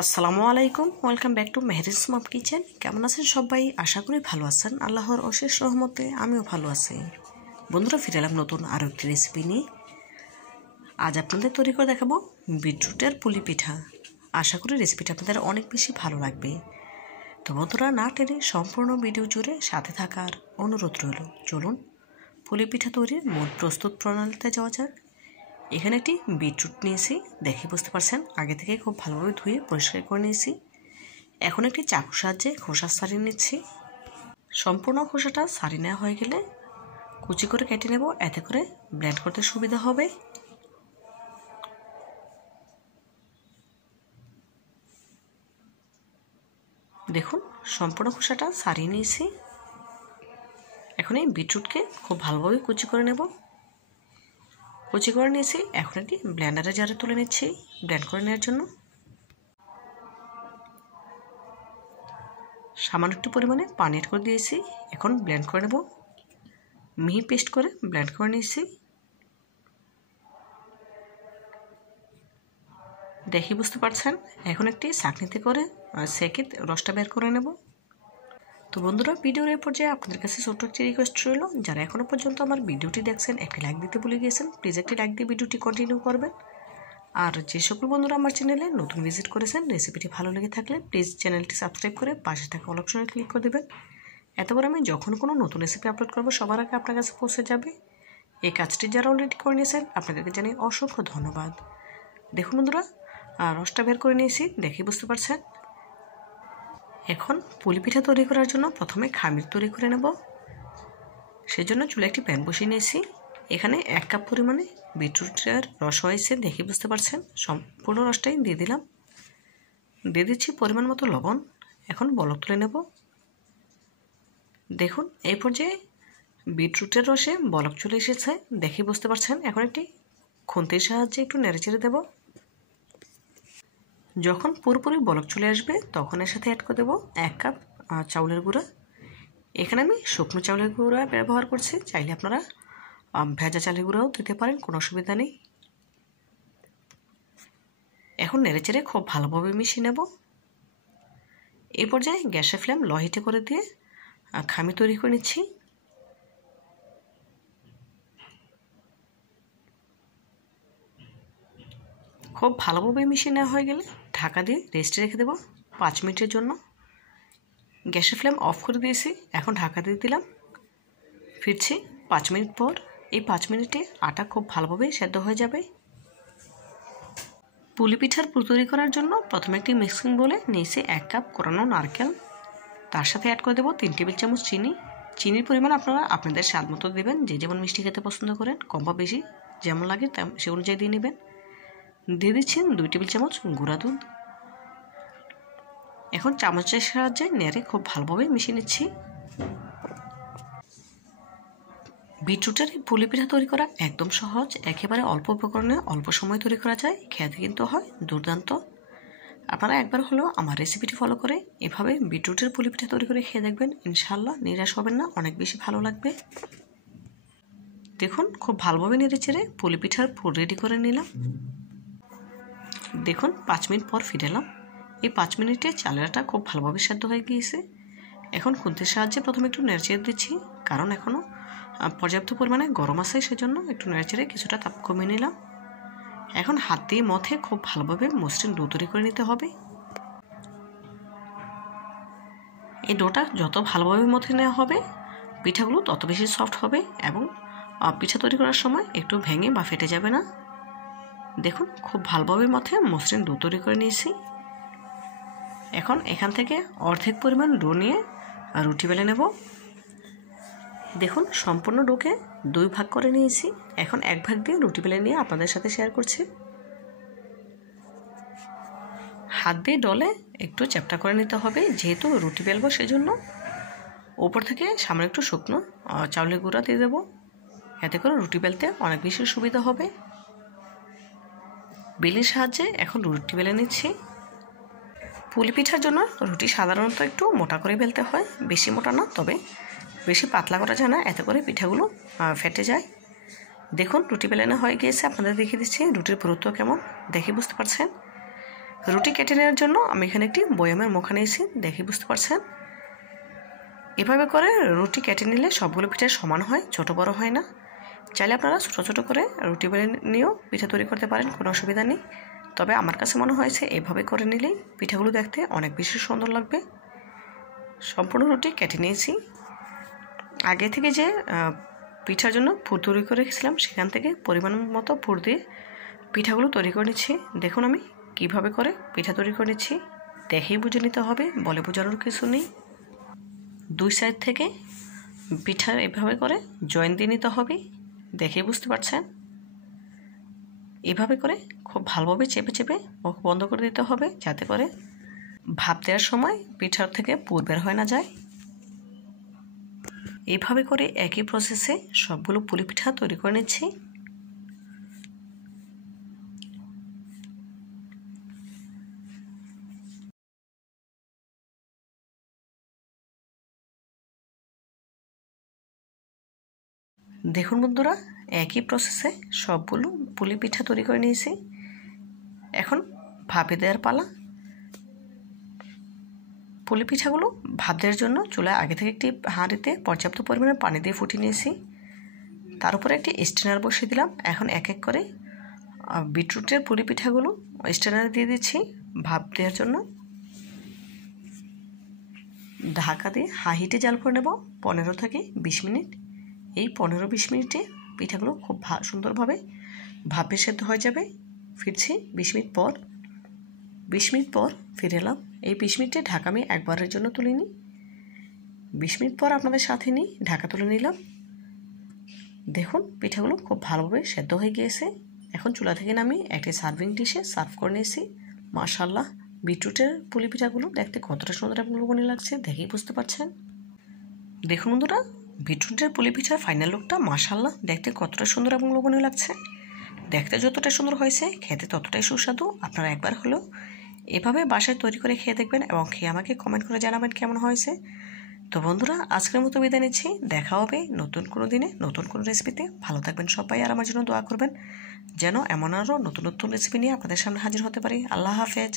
আসসালামু আলাইকুম, welcome back to Mehriz mom kitchen. কেমন আছেন সবাই? আশা করি ভালো আছেন। আল্লাহর অশেষ রহমতে আমিও ভালো আছি। বন্ধুরা, ফিরে এলাম নতুন আরও একটি রেসিপি নিয়ে। আজ আপনাদের তৈরি করে দেখাবো বিটরুটের পুলি পিঠা। আশা করি রেসিপিটা আপনাদের অনেক বেশি ভালো লাগবে। তো বন্ধুরা, না টেনে সম্পূর্ণ ভিডিও জুড়ে সাথে থাকার অনুরোধ রইল। চলুন পুলি পিঠা তৈরির মূল প্রস্তুত প্রণালীতে যাওয়া যাক। এখানে একটি বিটরুট নিয়েছি, দেখে বুঝতে পারছেন আগে থেকে খুব ভালোভাবে ধুয়ে পরিষ্কার করে নিয়েছি। এখন একটি চাকুর সাহায্যে খোসা ছাড়িয়ে নিচ্ছি। সম্পূর্ণ খোসাটা ছাড়িয়ে নেওয়া হয়ে গেলে কুচি করে কেটে নেব, এতে করে ব্লেন্ড করতে সুবিধা হবে। দেখুন, সম্পূর্ণ খোসাটা ছাড়িয়ে নিয়েছি। এখন এই বিটরুটকে খুব ভালোভাবে কুচি করে নেব। কুচি করে নিয়েছি, এখন একটি ব্লেন্ডারে জারে তুলে নিচ্ছি ব্লেন্ড করে নেওয়ার জন্য। সামান্য একটু পরিমাণে পানি এড করে দিয়েছি, এখন ব্লেন্ড করে নেব। মিহি পেস্ট করে ব্লেন্ড করে নিয়েছি। দেখি বুঝতে পারছেন, এখন একটি ছাঁকনিতে করে সেকে রসটা বের করে নেব। তো বন্ধুরা, ভিডিওর এই পর্যায়ে আপনাদের কাছে ছোট্ট একটি রিকোয়েস্ট রইল, যারা এখনও পর্যন্ত আমার ভিডিওটি দেখছেন একটি লাইক দিতে ভুলে গিয়েছেন, প্লিজ একটি লাইক দিয়ে ভিডিওটি কন্টিনিউ করবেন। আর যে সকল বন্ধুরা আমার চ্যানেলে নতুন ভিজিট করেছেন, রেসিপিটি ভালো লেগে থাকলে প্লিজ চ্যানেলটি সাবস্ক্রাইব করে পাশে থাকা অল অপশনে ক্লিক করে দেবেন। এত করে আমি যখন কোনো নতুন রেসিপি আপলোড করবো সবার আগে আপনার কাছে পৌঁছে যাবে। এই কাজটি যারা অলরেডি করে নিয়েছেন আপনাদেরকে জানাই অসংখ্য ধন্যবাদ। দেখুন বন্ধুরা, রসটা বের করে নিয়েছি, দেখে বুঝতে পারছেন। এখন পুলি পিঠা তৈরি করার জন্য প্রথমে খামির তৈরি করে নেব। সেজন্য চুলে একটি প্যান বসিয়ে নিয়েছি। এখানে 1 কাপ পরিমাণে বিটরুটের রস হয়েছে, দেখে বুঝতে পারছেন। সম্পূর্ণ রসটাই দিয়ে দিলাম। দিয়ে দিচ্ছি পরিমাণ মতো লবণ। এখন বলক তুলে নেব। দেখুন, এই পর্যায়ে বিটরুটের রসে বলক চলে এসেছে, দেখে বুঝতে পারছেন। এখন একটি খুন্তির সাহায্যে একটু নেড়েচেড়ে দেব। যখন পুরোপুরি বলক চলে আসবে তখন এর সাথে অ্যাড করে দেবো 1 কাপ চাউলের গুঁড়া। এখানে আমি শুকনো চাউলের গুঁড়া ব্যবহার করছি, চাইলে আপনারা ভেজা চালের গুঁড়াও দিতে পারেন, কোনো অসুবিধা নেই। এখন নেড়েচেড়ে খুব ভালোভাবে মিশিয়ে নেব। এই পর্যায়ে গ্যাসের ফ্লেম লো হিটে করে দিয়ে খামি তৈরি করে নিচ্ছি। খুব ভালোভাবে মিশিয়ে নেওয়া হয়ে গেলে ঢাকা দিয়ে রেস্টে রেখে দেবো 5 মিনিটের জন্য। গ্যাসের ফ্লেম অফ করে দিয়েছি, এখন ঢাকা দিয়ে দিলাম। ফিরছি 5 মিনিট পর। এই 5 মিনিটে আটা খুব ভালোভাবে সেদ্ধ হয়ে যাবে। পুলি পিঠার পুর তৈরি করার জন্য প্রথমে একটি মিক্সিং বলে নিয়েছি 1 কাপ কোরানো নারকেল। তার সাথে অ্যাড করে দেবো 3 টেবিল চামচ চিনি। চিনির পরিমাণ আপনারা আপনাদের স্বাদ মতো দেবেন, যে যেমন মিষ্টি খেতে পছন্দ করেন, কম বা বেশি যেমন লাগে সে অনুযায়ী দিয়ে নেবেন। দিয়ে দিচ্ছেন 2 টেবিল চামচ গুঁড়া দুধ। এখন চামচের সাহায্যে নেড়ে খুব ভালোভাবে মিশিয়ে নিচ্ছি। বিটরুটের এই পুলি পিঠা তৈরি করা একদম সহজ, একেবারে অল্প উপকরণে অল্প সময় তৈরি করা যায়, খেতে কিন্তু হয় দুর্দান্ত। আপনারা একবার হলেও আমার রেসিপিটি ফলো করে এভাবে বিটরুটের পুলি পিঠা তৈরি করে খেয়ে দেখবেন, ইনশাল্লাহ নিরাশ হবেন না, অনেক বেশি ভালো লাগবে। দেখুন, খুব ভালোভাবে নেড়ে চেড়ে পুলি পিঠার পুর রেডি করে নিলাম। দেখুন, 5 মিনিট পর ফিরে এলাম। এই 5 মিনিটে চালের আটা খুব ভালোভাবে সেদ্ধ হয়ে গিয়েছে। এখন খুন্তির সাহায্যে প্রথমে একটু নেড়েচেড়ে দিচ্ছি, কারণ এখনও পর্যাপ্ত পরিমাণে গরম আছে, সেজন্য একটু নেড়েচেড়ে কিছুটা তাপ কমিয়ে নিলাম। এখন হাত দিয়ে মথে খুব ভালোভাবে মসৃণ ডো তৈরি করে নিতে হবে। এই ডোটা যত ভালোভাবে মথে নেওয়া হবে পিঠাগুলো তত বেশি সফট হবে এবং পিঠা তৈরি করার সময় একটু ভেঙে বা ফেটে যাবে না। দেখুন, খুব ভালোভাবে মথে মসৃণ ডো তৈরি করে নিয়েছি। এখন এখান থেকে অর্ধেক পরিমাণ ডো নিয়ে রুটি বেলে নেব। দেখুন, সম্পূর্ণ ডোকে 2 ভাগ করে নিয়েছি। এখন 1 ভাগ দিয়ে রুটি বেলে নিয়ে আপনাদের সাথে শেয়ার করছি। হাত দিয়ে ডলে একটু চ্যাপ্টা করে নিতে হবে, যেহেতু রুটি বেলবো সেজন্য। ওপর থেকে সামান্য একটু শুকনো চাউলের গুঁড়া দিয়ে দেবো, এতে করে রুটি বেলতে অনেক বেশি সুবিধা হবে। বেলের সাহায্যে এখন রুটি বেলে নিচ্ছি। পুলি পিঠার জন্য রুটি সাধারণত একটু মোটা করে বেলতে হয়, বেশি মোটা না, তবে বেশি পাতলা করা যায় না, এতে করে পিঠাগুলো ফেটে যায়। দেখুন, রুটি বেলানো হয়ে গিয়েছে, আপনাদের দেখিয়ে দিচ্ছি রুটির পুরুত্ব কেমন, দেখে বুঝতে পারছেন। রুটি কেটে নেওয়ার জন্য আমি এখানে একটি বয়ামের মুখা নিয়েছি, দেখে বুঝতে পারছেন। এভাবে করে রুটি কেটে নিলে সবগুলো পিঠা সমান হয়, ছোট বড় হয় না। চাইলে আপনারা ছোটো ছোটো করে রুটি বেলে নিয়েও পিঠা তৈরি করতে পারেন, কোনো অসুবিধা নেই। তবে আমার কাছে মনে হয়েছে এভাবে করে নিলেই পিঠাগুলো দেখতে অনেক বেশি সুন্দর লাগবে। সম্পূর্ণ রুটি কেটে নিয়েছি। আগে থেকে যে পিঠার জন্য পুর তৈরি করে রেখেছিলাম সেখান থেকে পরিমাণ মতো পুর দিয়ে পিঠাগুলো তৈরি করে নিচ্ছি। দেখুন আমি কিভাবে করে পিঠা তৈরি করে নিচ্ছি, দেখেই বুঝে নিতে হবে, বলে বোঝানোর কিছু নেই। দুই সাইড থেকে পিঠা এভাবে করে জয়েন দিয়ে নিতে হবে, দেখেই বুঝতে পারছেন। এভাবে করে খুব ভালোভাবে চেপে চেপে মুখ বন্ধ করে দিতে হবে, যাতে করে ভাপ দেওয়ার সময় পিঠার থেকে পুর বের হয়ে না যায়। এভাবে করে একই প্রসেসে সবগুলো পুলি পিঠা তৈরি করে নিচ্ছি। দেখুন বন্ধুরা, একই প্রসেসে সবগুলো পুলি পিঠা তৈরি করে নিয়েছি। এখন ভাপে দেওয়ার পালা। পুলি পিঠাগুলো ভাপ দেওয়ার জন্য চুলায় আগে থেকে একটি হাঁড়িতে পর্যাপ্ত পরিমাণে পানি দিয়ে ফুটিয়ে নিয়েছি। তার উপরে একটি স্ট্যান্ডার বসিয়ে দিলাম। এখন এক এক করে বিটরুটের পুলি পিঠাগুলো স্ট্যান্ডারে দিয়ে দিচ্ছি ভাপ দেওয়ার জন্য। ঢাকা দিয়ে হাই হিটে জাল করে নেব 15 থেকে 20 মিনিট। এই 15-20 মিনিটে পিঠাগুলো খুব সুন্দরভাবে ভাপে সেদ্ধ হয়ে যাবে। ফিরছি 20 মিনিট পর। 20 মিনিট পর ফিরে এলাম। এই 20 মিনিটে ঢাকা আমি একবারের জন্য তুলে নিই। 20 মিনিট পর আপনাদের সাথে নিই ঢাকা তুলে নিলাম। দেখুন পিঠাগুলো খুব ভালোভাবে সেদ্ধ হয়ে গিয়েছে। এখন চুলা থেকে নামিয়ে একটি সার্ভিং ডিশে সার্ভ করে নিয়েছি। মাশাআল্লাহ, বিটরুটের পুলি পিঠাগুলো দেখতে কতটা সুন্দর এবং লোভনীয় লাগছে, দেখেই বুঝতে পারছেন। দেখুন বন্ধুরা, বিটরুটের পুলি পিঠার ফাইনাল লুকটা মাশাআল্লাহ দেখতে কতটা সুন্দর এবং লোভনীয় লাগছে। দেখতে যতটা সুন্দর হয়েছে খেতে ততটাই সুস্বাদু। আপনারা একবার হলেও এভাবে বাসায় তৈরি করে খেয়ে দেখবেন এবং খেয়ে আমাকে কমেন্ট করে জানাবেন কেমন হয়েছে। তো বন্ধুরা, আজকের মতো বিদায় নিচ্ছি। দেখা হবে নতুন কোনো দিনে নতুন কোনো রেসিপিতে। ভালো থাকবেন সবাই, আর আমার জন্য দোয়া করবেন যেন এমন আরও নতুন নতুন রেসিপি নিয়ে আপনাদের সামনে হাজির হতে পারি। আল্লাহ হাফেজ।